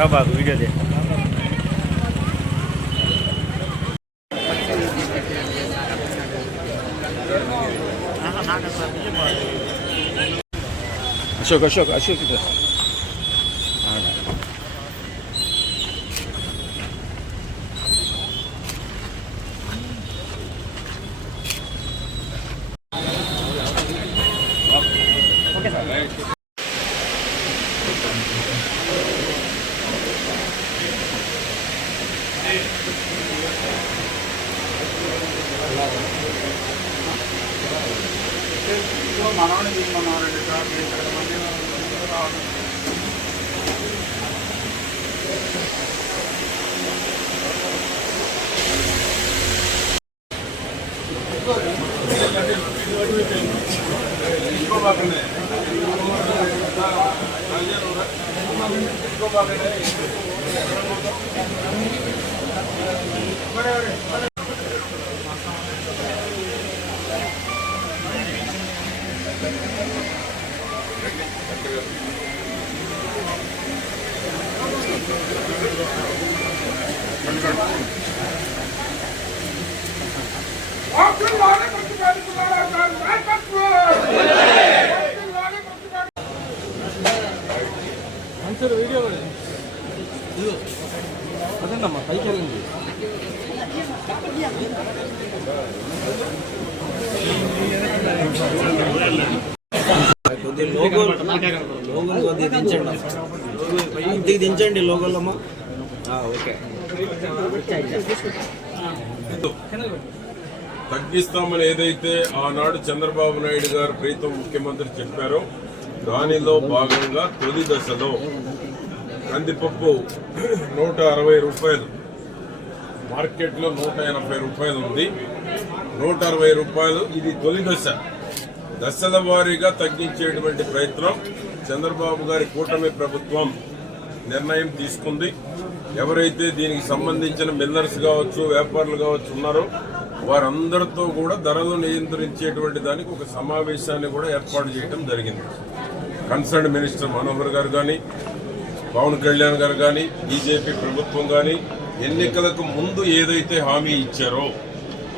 खराब वीडियो दे Ashok Ashok Ashok okay sir మనవాడిని వీడియో అదేనమ్మా పైకి వెళ్ళండి. కొద్దిగా దించండి లోగోలమ్మా. ఓకే తగ్గిస్తామని ఏదైతే ఆనాడు చంద్రబాబు నాయుడు గారు ప్రీతం ముఖ్యమంత్రి చెప్పారో దానిలో భాగంగా తొలి దశలో కందిపప్పు 160 రూపాయలు, మార్కెట్లో 180 రూపాయలు ఉంది. 160 రూపాయలు ఇది తొలి దశ. దశల వారీగా తగ్గించేటువంటి ప్రయత్నం చంద్రబాబు గారి కూటమి ప్రభుత్వం నిర్ణయం తీసుకుంది. ఎవరైతే దీనికి సంబంధించిన మిల్లర్స్ కావచ్చు, వ్యాపారులు కావచ్చు ఉన్నారో వారందరితో కూడా ధరలు నియంత్రించేటువంటి దానికి ఒక సమావేశాన్ని కూడా ఏర్పాటు చేయడం జరిగింది. కన్సర్న్ మినిస్టర్ మనోహర్ గారు కానీ, పవన్ కళ్యాణ్ గారు కానీ, బీజేపీ ప్రభుత్వం కానీ ఎన్నికలకు ముందు ఏదైతే హామీ ఇచ్చారో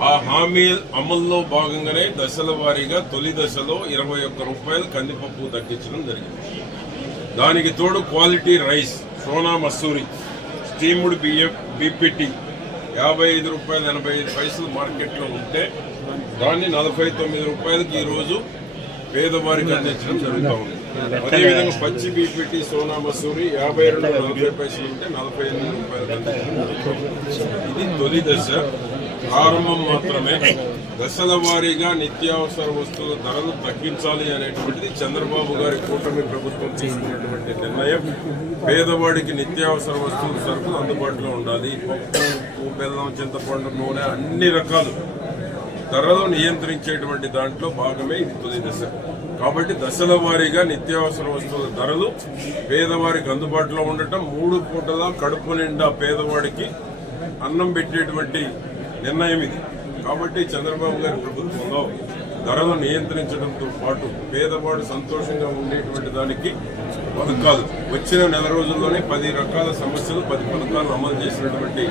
ఆ హామీ అమల్లో భాగంగానే దశల వారీగా తొలి దశలో 21 రూపాయలు కందిపప్పు తగ్గించడం జరిగింది. దానికి తోడు quality rice, Sona Masuri, steamed బియ్యం, బీపీటీ 55 రూపాయలు 85 పైసలు మార్కెట్లో ఉంటే దాన్ని 49 రూపాయలకి ఈరోజు పేదవారికి అందించడం జరుగుతూ ఉంది. అదేవిధంగా పచ్చి బీపీటీ, సోనా మసూరి 52 40 పైసలు ఉంటే 48 రూపాయలకు అందించడం. ఇది తొలి దశ, ప్రారంభం మాత్రమే. దశల వారీగా నిత్యావసర వస్తువుల ధరలు తగ్గించాలి అనేటువంటిది చంద్రబాబు గారి కూటమి ప్రభుత్వం తీసుకున్నటువంటి నిర్ణయం. పేదవాడికి నిత్యావసర వస్తువుల సరుకులు అందుబాటులో ఉండాలి. పప్పు, ఉప్పు, బెల్లం, చింతపండు, నూనె అన్ని రకాలు ధరలు నియంత్రించేటువంటి దాంట్లో భాగమే ఇది తొలి దశ. కాబట్టి దశల వారీగా నిత్యావసర వస్తువుల ధరలు పేదవారికి అందుబాటులో ఉండటం, 3 పూటల కడుపు నిండా పేదవాడికి అన్నం పెట్టేటువంటి నిర్ణయం ఇది. కాబట్టి చంద్రబాబు గారి ప్రభుత్వంలో ధరలు నియంత్రించడంతో పాటు పేదవాడు సంతోషంగా ఉండేటువంటి దానికి పథకాలు వచ్చిన నెల రోజుల్లోనే 10 రకాల సమస్యలు, 10 పథకాలు అమలు చేసినటువంటి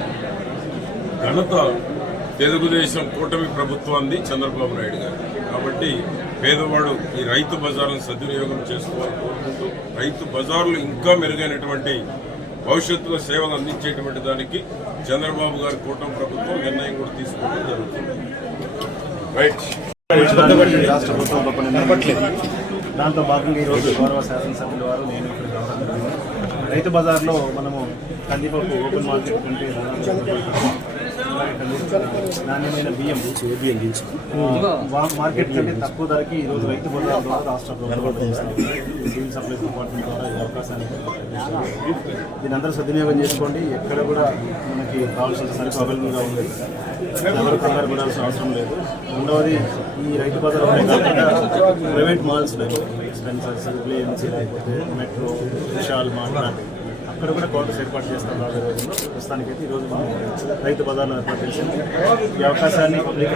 ఘనత తెలుగుదేశం కూటమి ప్రభుత్వాన్ని చంద్రబాబు నాయుడు గారు. కాబట్టి పేదవాడు ఈ రైతు బజార్లను సద్వినియోగం చేసుకోవాలని కోరుకుంటూ రైతు బజార్లు ఇంకా మెరుగైనటువంటి భవిష్యత్తులో సేవలు అందించేటువంటి దానికి చంద్రబాబు గారి కూటమి ప్రభుత్వం నిర్ణయం కూడా తీసుకోవడం జరుగుతుంది. రాష్ట్ర ప్రభుత్వం దాంతో భాగంగా ఈరోజు గౌరవ శాసనసభ్యుల వారు నేను ఇక్కడ రావడం జరిగింది. రైతు బజార్లో మనము కందిపప్పు ఓపెన్ మార్కెట్ కంటే నాణ్యమైన బియ్యం మార్కెట్ కంటే తక్కువ ధరకి ఈరోజు రైతు బజార్ ద్వారా రాష్ట్ర ప్రభుత్వం సివిల్ సప్లైస్ డిపార్ట్మెంట్ ద్వారా ఈ అవకాశాన్ని దీని అందరూ సద్వినియోగం చేసుకోండి. ఎక్కడ కూడా మనకి కావాల్సిన సరుకు అవైలబుల్గా ఉంది, ఎవరు కంగారు పడాల్సిన అవసరం లేదు. రెండవది ఈ రైతు బజార్ కాకుండా ప్రైవేట్ మాల్స్ స్పెన్సర్స్, రిలయన్స్, లేకపోతే మెట్రో, విశాల్ మార్ట్ అక్కడ కూడా కౌంటర్స్ ఏర్పాటు చేస్తాం. రాబోయే రోజుల్లో ప్రస్తుతానికైతే ఈరోజు మనం రైతు బజార్లో ఏర్పాటు చేసాం. ఈ అవకాశాన్ని పబ్లిక్